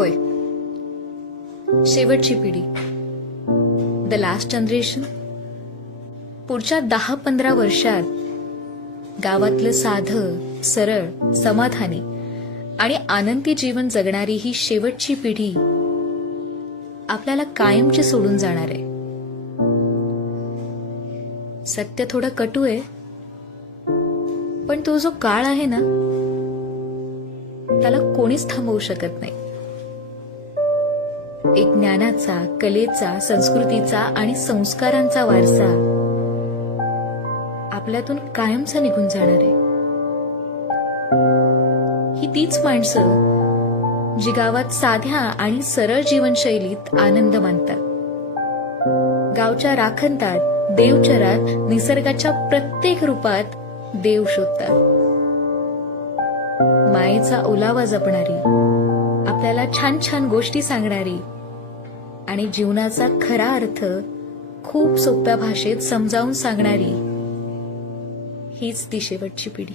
होय, शेवटची पिढी, द लास्ट जनरेशन. पुढच्या 10-15 वर्षात गावातलं साधं, सरळ, समाधानी आणि आनंदी जीवन जगणारी ही शेवटची पिढी आपल्याला कायमची सोडून जाणार आहे. सत्य थोडं कटू आहे, पण तो जो काळ आहे ना, त्याला कोणीच थांबवू शकत नाही. एक ज्ञानाचा, कलेचा, संस्कृतीचा आणि संस्कारांचा वारसा आपल्यातून कायमचा निघून जाणार आहे. ही तीच माणसं जी गावात साध्या आणि सरळ जीवनशैलीत आनंद मानतात, गावच्या राखणदार देवचरात निसर्गाच्या प्रत्येक रूपात देव शोधतात, मायेचा ओलावा जपणारी, आपल्याला छान छान गोष्टी सांगणारी आणि जीवनाचा खरा अर्थ खूप सोप्या भाषेत समजावून सांगणारी हीच ती शेवटची पिढी.